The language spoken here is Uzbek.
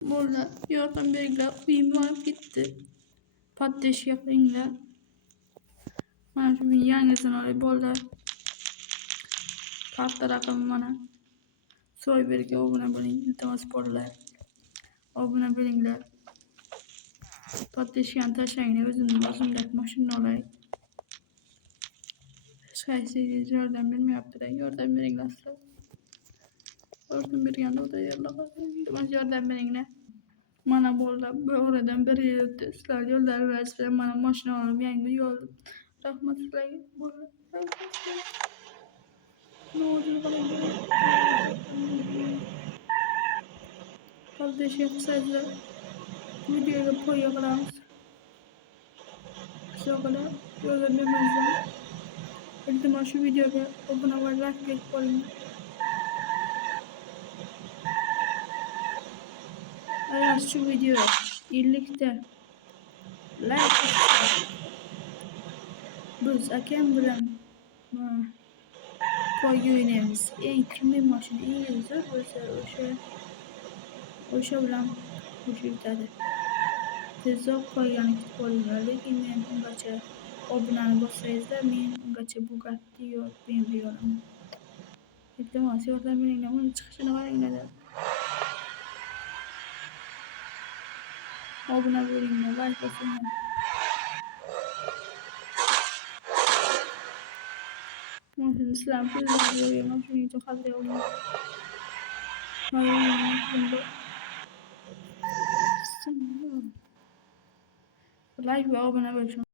Burada yordam beringlar. Uyum yonib ketdi. Potdesh yapinglar. Mana shu men yangisini olay bo'ldi. Karta raqami mana. Soyberga obuna bo'ling. Iltimos bolalar. Obuna bo'linglar. Poddeshni tashlanglar. O'zimdek mashina olay. Hech qaysingiz yordam bermayapti-da. Yordam beringlar sizlar. Yordam berganda o'ta yerlar. Iltimos yordam beringlar. Mana bo'ldi. Bu oradan bir yil o'tdi. Sizlar yo'llar berasiz bilan mana mashina olib yangi yo'l. Rahmat sizlarga. Bo'ldi. Poddesh yapsaylar. Videoga qo'ya qilamiz. Sizlar yordam bermasdan. Iltimos shu videoga obuna va like berib qo'ying. Agar shu video 50 ta like biz akam bilan poyga o'ynaymiz. Eng qimmat mashina, eng zo'r bo'lsa o'sha bilan yutadi. Tezroq poygani kutib olinglar. Lekin men ungacha obunani bossangizlar, men ungacha Bugatti yo BMW olaman. Iltimos yordam beringlar. Uni chiqishini qaranglar. Obuna bo'linglar, like bosinglar. Mana sizlar pullarga shuning uchun qadriy olmang. Like va obuna bo'ling.